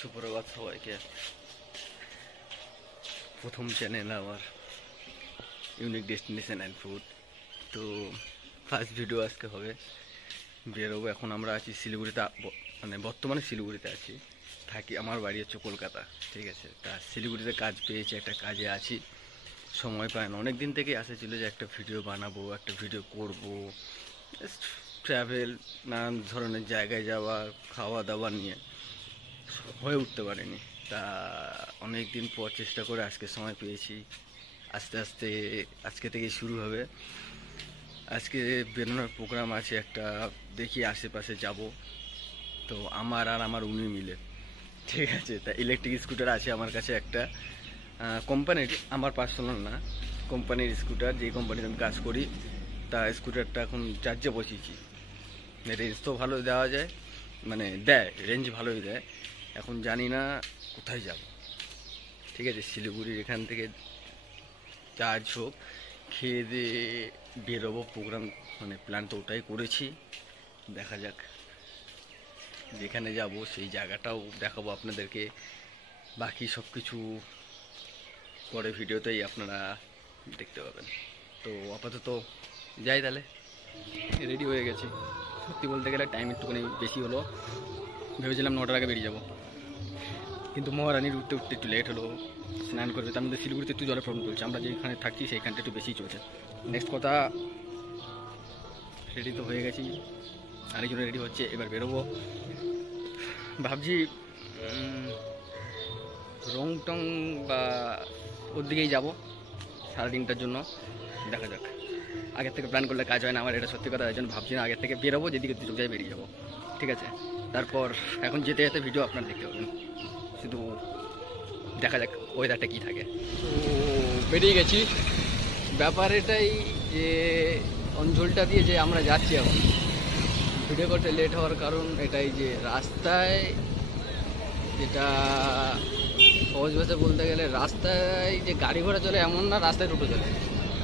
সুপ্রভাত সবাইকে। প্রথম চ্যানেল আমার ইউনিক ডেস্টিনেশন অ্যান্ড ফুড। তো ফার্স্ট ভিডিও আজকে হবে, বেরোবো। এখন আমরা আছি শিলিগুড়িতে, মানে বর্তমানে শিলিগুড়িতে আছি, থাকি। আমার বাড়ি হচ্ছে কলকাতা, ঠিক আছে। তা শিলিগুড়িতে কাজ পেয়েছি, একটা কাজে আছি, সময় পায় না। অনেক দিন থেকেই আসা ছিল যে একটা ভিডিও বানাবো, একটা ভিডিও করব, ট্রাভেল, নানান ধরনের জায়গায় যাওয়া, খাওয়া দাওয়া নিয়ে হয়ে উঠতে পারেনি। তা অনেক দিন পর চেষ্টা করে আজকে সময় পেয়েছি। আস্তে আস্তে আজকে থেকেই শুরু হবে। আজকে বেরোনোর প্রোগ্রাম আছে একটা, দেখি আশেপাশে যাব। তো আমার উনি মিলে, ঠিক আছে। তা ইলেকট্রিক স্কুটার আছে আমার কাছে একটা, কোম্পানির, আমার পার্সোনাল না, কোম্পানির স্কুটার, যে কোম্পানিতে আমি কাজ করি। তা স্কুটারটা এখন চার্জে বসিয়েছি। রেঞ্জ তো ভালো দেওয়া যায়, মানে দেয়, রেঞ্জ ভালোই দেয়। এখন জানি না কোথায় যাব, ঠিক আছে। শিলিগুড়ির এখান থেকে চার্জ হোক, খেয়ে দিয়ে বেরোবো। প্রোগ্রাম মানে প্ল্যান তো ওটাই করেছি, দেখা যাক। যেখানে যাব সেই জায়গাটাও দেখাবো আপনাদেরকে। বাকি সব কিছু পরে ভিডিওতেই আপনারা দেখতে পাবেন। তো আপাতত যাই তাহলে। রেডি হয়ে গেছি। সত্যি বলতে গেলে টাইম একটুখানি বেশি হলো। ভেবেছিলাম 9টার আগে বেরিয়ে যাব, কিন্তু মহারানীর উঠতে উঠতে একটু লেট হলো। স্নান করবে, তার মধ্যে শিলিগুড়িতে একটু জলের প্রবলেম চলছে। আমরা যেখানে থাকছি সেইখানটা একটু বেশি চলছে। নেক্সট কথা, রেডি তো হয়ে গেছি, আরেকজন রেডি হচ্ছে, এবার বেরোবো। ভাবছি রং টং বা ওর দিকেই যাবো সারাদিনটার জন্য। দেখা যাক, আগের থেকে প্ল্যান করলে কাজ হয় না আমার, এটা সত্যি কথা। এই জন্য ভাবছি না, আগের থেকে বেরোবো, যেদিকে দুটো জায়গায় বেরিয়ে যাবো, ঠিক আছে। তারপর এখন যেতে যেতে ভিডিও আপনারা দেখতে পাবেন, শুধু দেখা যাক ওয়েদারটা কী থাকে। তো বেরিয়ে গেছি। ব্যাপার এটাই যে অঞ্চলটা দিয়ে যে আমরা যাচ্ছি এখন, ভিডিও করতে লেট হওয়ার কারণ এটাই যে রাস্তায়, যেটা সহজ ভাষায় বলতে গেলে, রাস্তায় যে গাড়ি ঘোড়া চলে এমন না, রাস্তায় টোটো চলে।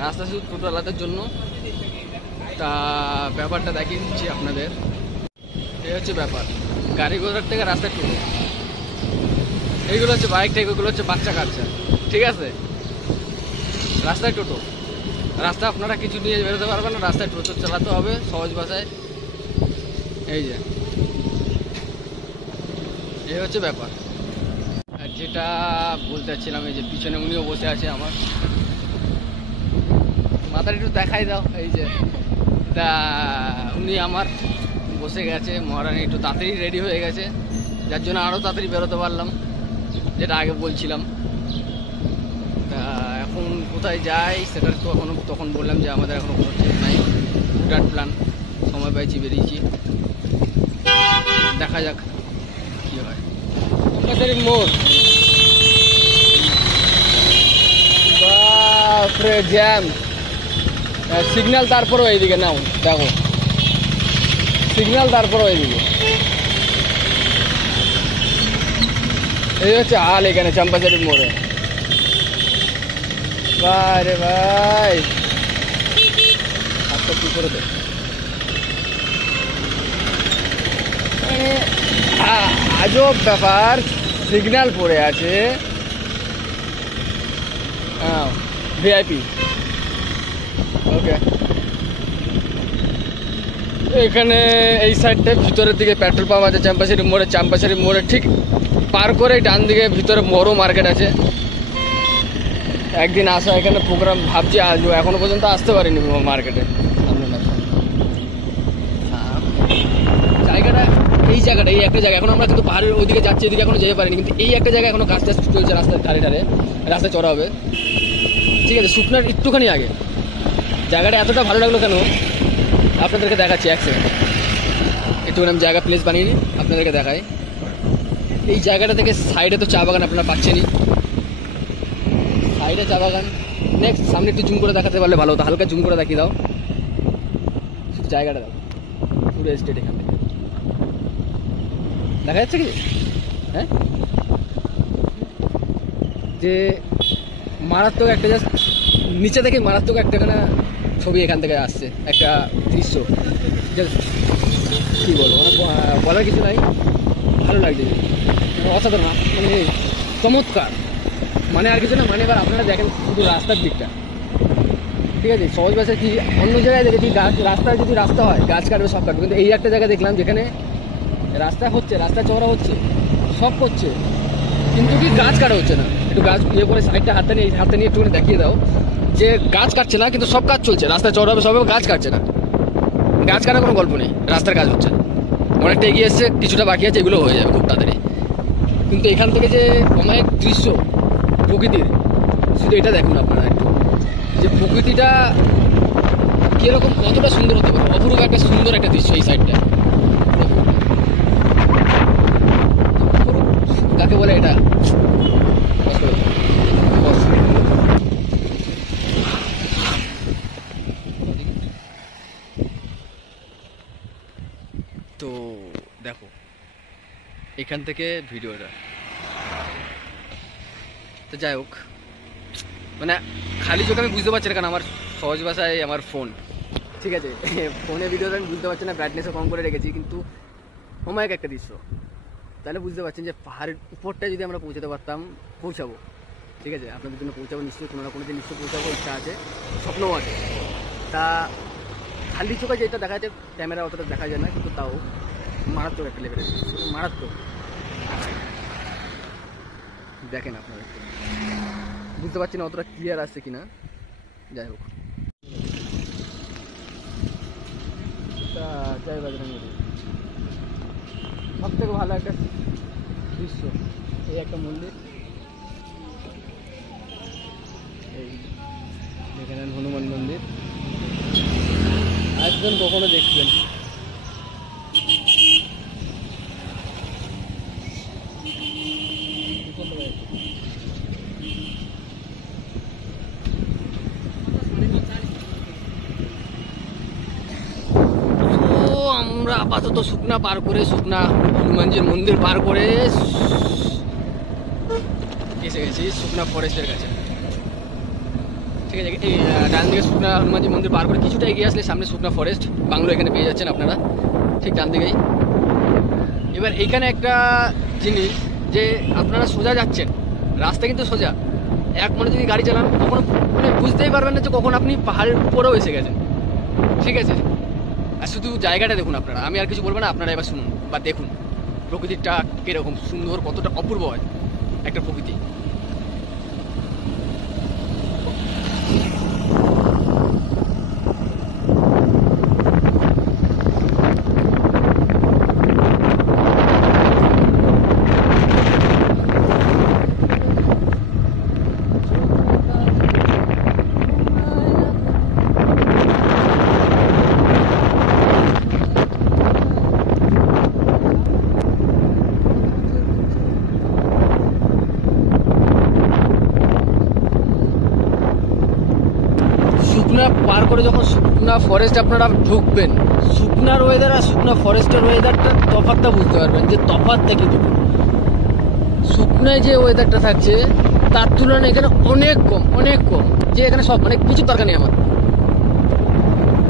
রাস্তা শুধু টোটোওয়ালাদের জন্য। তা ব্যাপারটা দেখিয়ে দিচ্ছি আপনাদের। এই হচ্ছে ব্যাপার, গাড়ি ঘোড়ার থেকে রাস্তায় টোটো, এইগুলো হচ্ছে বাইক টাইক, ওগুলো হচ্ছে বাচ্চা কাচ্চা, ঠিক আছে। রাস্তায় টোটো, রাস্তা আপনারা কিছু নিয়ে বেরোতে পারবেন না, রাস্তায় টোটো চালাতে হবে, সহজ ভাষায়। এই যে এই হচ্ছে ব্যাপার। আর যেটা বলতে চাচ্ছিলাম, এই যে পিছনে উনিও বসে আছে আমার, মাথাটা একটু দেখাই দাও। এই যে তা উনি আমার বসে গেছে, মহারানী একটু তাড়াতাড়ি রেডি হয়ে গেছে, যার জন্য আরও তাড়াতাড়ি বেরোতে পারলাম, যেটা আগে বলছিলাম। তা এখন কোথায় যাই সেটা তো তখন বললাম যে আমাদের এখনও কোনো ঠিক নাই, উঠার প্ল্যান, সময় পাইছি বেরিয়েছি, দেখা যাক কী হয়। চম্পাচারী মোড়, বাপরে জ্যাম, সিগন্যাল তারপরেও এইদিকে নাও, দেখো সিগন্যাল তারপরেও এইদিকে। এই হচ্ছে হাল এখানে চম্পাচারী মোড়ে। রে ভাই, হাতটা কি করে দে, আজব ব্যাপার। সিগন্যাল পড়ে আছে, হ্যাঁ ভিআইপি, ওকে। এখানে এই সাইডটায় ভিতরের দিকে পেট্রোল পাম্প আছে চম্পাচারী মোড়ে। চম্পাচারী মোড়ে ঠিক পার করে ডান দিকে ভিতরে বড় মার্কেট আছে। একদিন আসা এখানে প্রোগ্রাম, ভাবছি আসবো, এখনো পর্যন্ত আসতে পারিনি মার্কেটে। জায়গাটা, এই জায়গাটা, এই একটা জায়গা, এখন আমরা কিন্তু পাহাড়ের ওইদিকে যাচ্ছি, এদিকে এখনো যেতে পারিনি, কিন্তু এই একটা জায়গায় এখনো কাজ টাজ চলছে, রাস্তার ধারে ধারে, রাস্তা চড়া হবে, ঠিক আছে। শুকনার একটুখানি আগে। জায়গাটা এতটা ভালো লাগলো কেন আপনাদেরকে দেখাচ্ছি, এক সেকেন্ড একটুখানি আমি জায়গা প্লেস বানিয়ে নিই, আপনাদেরকে দেখাই। এই জায়গাটা থেকে সাইডে তো চা বাগান আপনারা পাচ্ছেনই, সাইডে চা বাগান। নেক্সট সামনে একটু জুম করে দেখাতে পারলে ভালো হতো, হালকা জুম করে দেখিয়ে দাও জায়গাটা, দাও পুরো এস্টেট এখান থেকে দেখা যাচ্ছে কি, হ্যাঁ। যে মারাত্মক একটা, জাস্ট নিচে থেকে মারাত্মক একটাখানা ছবি এখান থেকে আসছে, একটা দৃশ্য, জাস্ট কী বলবো, বলার কিছু নাই, ভালো লাগছে। অসাধারণ, মানে চমৎকার, মানে আর কিছু না। মানে এবার আপনারা দেখেন শুধু রাস্তার দিকটা, ঠিক আছে। সহজ ভাষায় কি অন্য জায়গায় দেখেছি রাস্তায় যদি রাস্তা হয় গাছ কাটবে সব কাটবে, কিন্তু এই একটা জায়গা দেখলাম যেখানে রাস্তা হচ্ছে, রাস্তা চওড়া হচ্ছে, সব করছে, কিন্তু কি গাছ কাটা হচ্ছে না। একটু গাছ ইয়ে করে সাইডটা হাতে নিয়ে একটুখানি দেখিয়ে দাও যে গাছ কাটছে না, কিন্তু সব কাজ চলছে, রাস্তা চওড়া হবে সব, গাছ কাটছে না। গাছ কাটার কোনো গল্প নেই, রাস্তার কাজ হচ্ছে, অনেকটা এগিয়ে এসছে, কিছুটা বাকি আছে, এগুলো হয়ে যাবে খুব তাড়াতাড়ি। কিন্তু এখান থেকে যে অনেক দৃশ্য প্রকৃতির, শুধু এটা দেখুন আপনারা একটু, যে প্রকৃতিটা কীরকম, কতটা সুন্দর হতে পারে, অপরূপ একটা সুন্দর একটা দৃশ্য এই সাইডটা। কাকে বলে এটা, তো দেখো এখান থেকে ভিডিওটা, তো যাই হোক, মানে খালি চোখে আমি বুঝতে পারছি না, কারণ আমার সহজ ভাষায় আমার ফোন, ঠিক আছে, ফোনে ভিডিওটা আমি বুঝতে পারছি না, ব্রাইটনেসও কম করে রেখেছি, কিন্তু অমায়িক একটা দৃশ্য। তাহলে বুঝতে পারছেন যে পাহাড়ের উপরটায় যদি আমরা পৌঁছাবো, ঠিক আছে, আপনাদের জন্য পৌঁছাবো নিশ্চয়ই, কোনো না কোনো দিন নিশ্চয়ই পৌঁছাবো, ইচ্ছা আছে, স্বপ্নও আছে। তা খালি চোখে যেটা দেখা যায়, ক্যামেরা অতটা দেখা যায় না, কিন্তু তাও মারাত্মক একটা লেভেলের মারাত্মক। দেখেন আপনারা একটু, বুঝতে পারছি না অতটা ক্লিয়ার আসছে কিনা, যাই হোক। জয় বজরঙ্গী, সব থেকে ভালো একটা দৃশ্য, এই একটা মন্দির, এই দেখে নেন হনুমান মন্দির, আসবেন কখনো দেখবেন। আমরা আপাতত শুকনা পার করে, শুকনা হনুমানজির মন্দির পার করে এসে গেছি শুকনা ফরেস্টের কাছে, ঠিক আছে। এই ডান দিকে শুকনা হনুমানজি মন্দির পার করে কিছুটা এগিয়ে আসলে সামনে শুকনা ফরেস্ট বাংলো এখানে পেয়ে যাচ্ছেন আপনারা, ঠিক ডান দিকেই। এবার এইখানে একটা জিনিস, যে আপনারা সোজা যাচ্ছেন, রাস্তা কিন্তু সোজা, এক মনে যদি গাড়ি চালান কখনো মানে বুঝতেই পারবেন না যে কখন আপনি পাহাড়ের উপরেও এসে গেছেন, ঠিক আছে। আর শুধু জায়গাটা দেখুন আপনারা, আমি আর কিছু বলবো না, আপনারা এবার শুনুন বা দেখুন প্রকৃতিটা কীরকম সুন্দর, কতটা অপূর্ব হয় একটা প্রকৃতি। শুকনা পার করে যখন শুকনা ফরেস্ট আপনারা ঢুকবেন, শুকনার ওয়েদার আর শুকনা ফরেস্টের ওয়েদারটা তফাৎটা বুঝতে পারবেন, যে তফাৎটা কি দুটো। শুকনায় যে ওয়েদারটা থাকছে তার তুলনায় এখানে অনেক কম, যে এখানে সব মানে কিছু দরকার নেই আমার,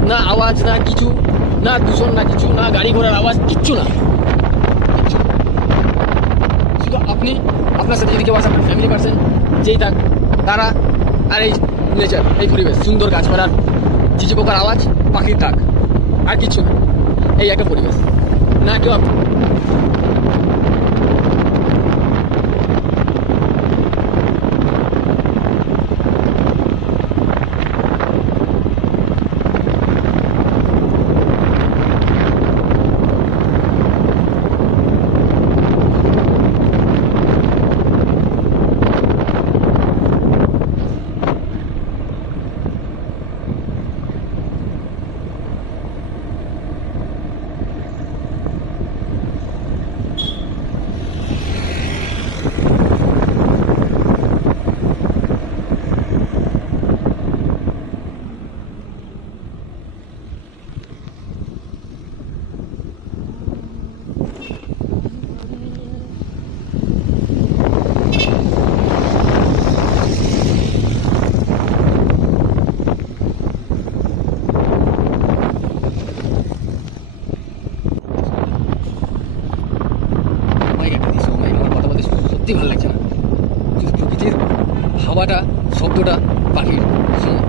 না আওয়াজ, না কিছু, না দূষণ, না কিছু, না গাড়ি ঘোড়ার আওয়াজ, কিচ্ছু না, শুধু আপনি, আপনার সাথে যদি কেউ আসে, আপনার ফ্যামিলি পার্সন যেই থাক তারা, আর এই নেচার, এই পরিবেশ, সুন্দর গাছপালার চিচি পোকার আওয়াজ, পাখির ডাক, আর কিছু না, এই একটা পরিবেশ, না কেউ সত্যি ভালো লাগছে না। শুধু প্রকৃতির হাওয়াটা, শব্দটা, পাখির শোনো।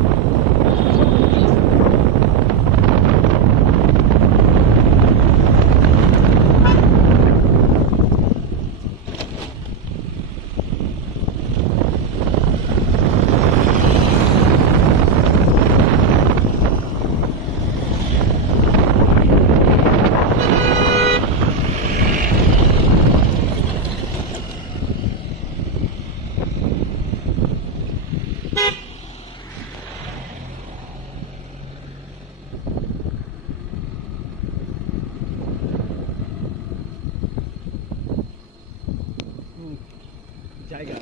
জায়গা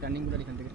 টার্নিং এখান থেকে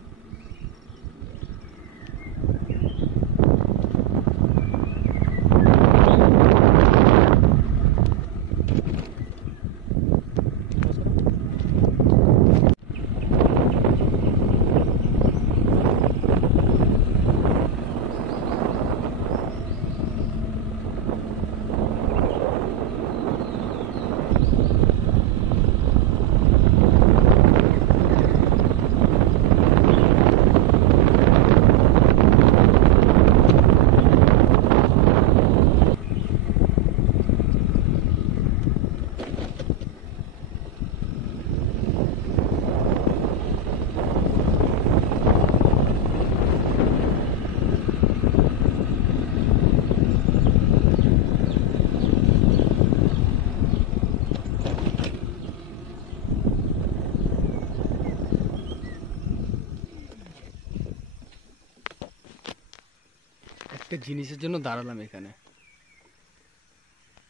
একটা জিনিসের জন্য দাঁড়ালাম এখানে।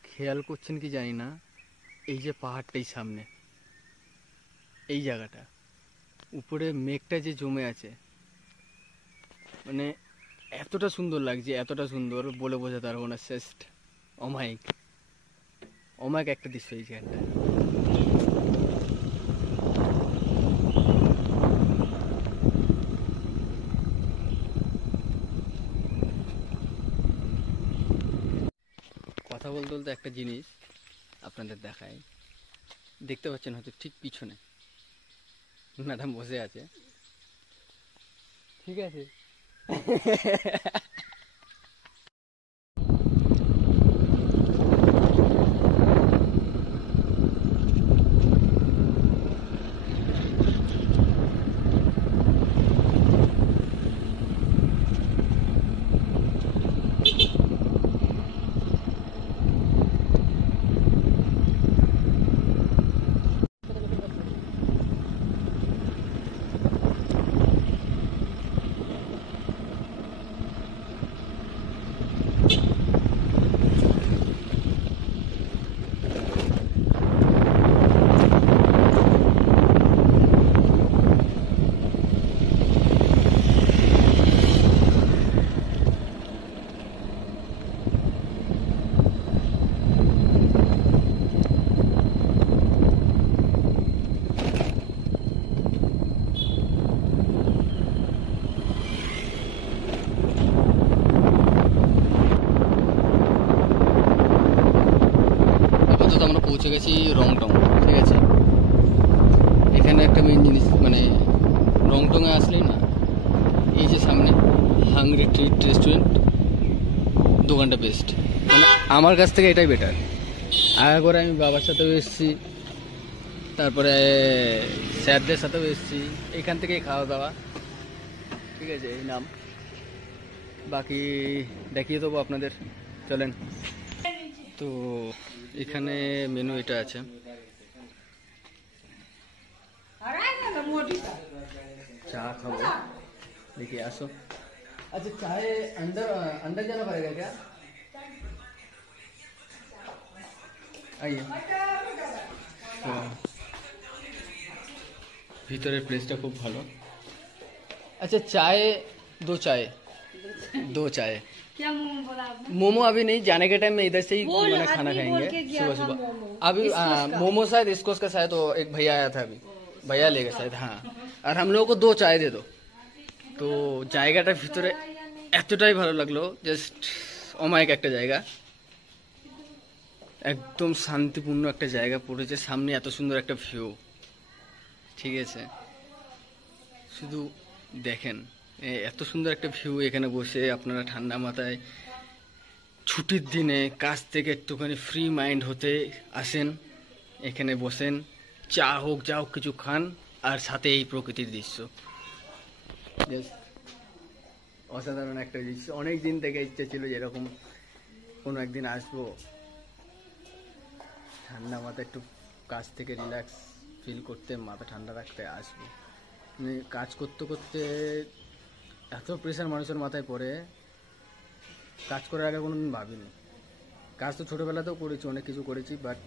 খেয়াল করছেন কি জানি না, এই যে পাহাড়টাই সামনে, এই জায়গাটা উপরে মেঘটা যে জমে আছে, মানে এতটা সুন্দর লাগছে, এতটা সুন্দর বলে বোঝাতে পারবো না। জাস্ট অমায়িক অমায়িক একটা দৃশ্য এই জায়গাটা। কথা বলতে বলতে একটা জিনিস আপনাদের দেখায়, দেখতে পাচ্ছেন হয়তো ঠিক পিছনে ম্যাডাম বসে আছে, ঠিক আছে। পৌঁছে গেছি রংটং, ঠিক আছে। এখানে একটা মেন জিনিস, মানে রংটংয়ে আসলেই না, এই যে সামনে হাংরি ট্রিট রেস্টুরেন্ট দোকানটা বেস্ট, মানে আমার কাছ থেকে এটাই বেটার। আগে করে আমি বাবার সাথেও এসেছি, তারপরে স্যারদের সাথেও এসেছি, এখান থেকেই খাওয়া দাওয়া, ঠিক আছে। এই নাম, বাকি দেখিয়ে দেবো আপনাদের, চলেন। তো এখানে মেনু এটা আছে, চা खाओ, देखिए आसो। अच्छा चाय अंदर अंदर जाना पड़ेगा क्या? आइए। ভিতরের প্লেসটা খুব ভালো। अच्छा चाय दो चाय क्या मोमो बोला आपने? मोमो अभी नहीं, जाने के टाइम में इधर से ही बोल, मैंने खाना आदमी खाएंगे बोल के गया सुबह था सुबह। मोमो। अभी इसकोस का। मोमो शायद इसकोस का शायद, तो एक भैया आया था अभी, भैया ले गए शायद, हाँ। আর हम लोगों को 2 চায় দে দো। তো জায়গাটার ভিতরে এতটাই ভালো লাগলো, জাস্ট অমায়িক একটা জায়গা, একদম শান্তিপূর্ণ একটা জায়গা পড়েছে, সামনে এত সুন্দর একটা ভিউ, ঠিক আছে, শুধু দেখেন এত সুন্দর একটা ভিউ, এখানে বসে আপনারা ঠান্ডা মাথায় ছুটির দিনে কাজ থেকে একটুখানি ফ্রি মাইন্ড হতে আসেন, এখানে বসেন, চা হোক যা হোক কিছু খান, আর সাথে এই প্রকৃতির দৃশ্য, জাস্ট অসাধারণ একটা দৃশ্য। অনেক দিন থেকে ইচ্ছে ছিল যে এরকম কোনো একদিন আসবো, ঠান্ডা মাথায় একটু কাজ থেকে রিল্যাক্স ফিল করতে, মাথা ঠান্ডা রাখতে আসবো। মানে কাজ করতে করতে এত প্রেশার মানুষের মাথায় পড়ে, কাজ করার আগে কোনোদিন ভাবিনি। কাজ তো ছোটোবেলাতেও করেছি, অনেক কিছু করেছি, বাট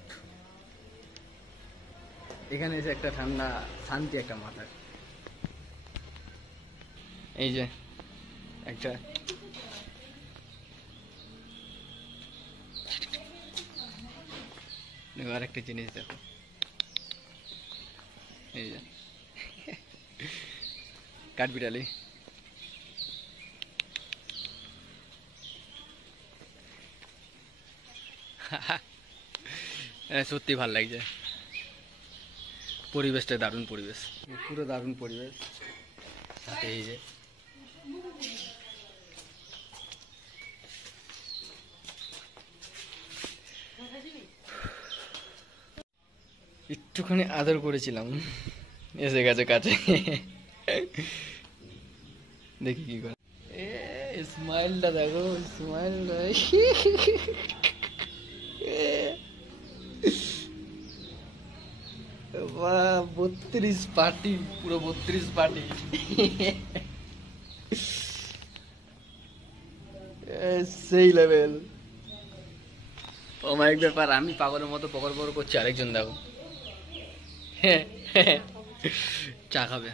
এখানে এসে একটা ঠান্ডা শান্তি একটা মাথার। এই যে একটা আর একটা জিনিস দেখো, এই যে কাঠবিড়ালি, সত্যি ভাল লাগছে, পরিবেশটা দারুণ পরিবেশ, পুরো দারুণ পরিবেশ, সাথে এই যে একটুখানি আদর করেছিলাম, এসে গেছে কাছে, দেখি কি করে, স্মাইলটা দেখো, স্মাইলটা, বাহ 32 পার্টি, পুরো 32 পার্টি, সেই লেভেল, অমায়িক ব্যাপার। আমি পাগলের মতো পকর পকর করছি, আরেকজন দেখো চা খাবে,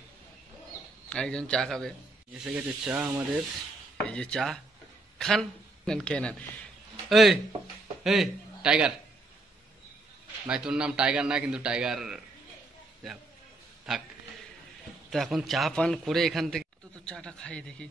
আরেকজন চা খাবে, এসে গেছে চা আমাদের, এই যে চা, খান খেয়ে নেন। এই এই টাইগার ভাই, তোর নাম টাইগার না, কিন্তু টাইগার থাক। তো এখন চা পান করে এখান থেকে তো চাটা খাইয়ে দেখি।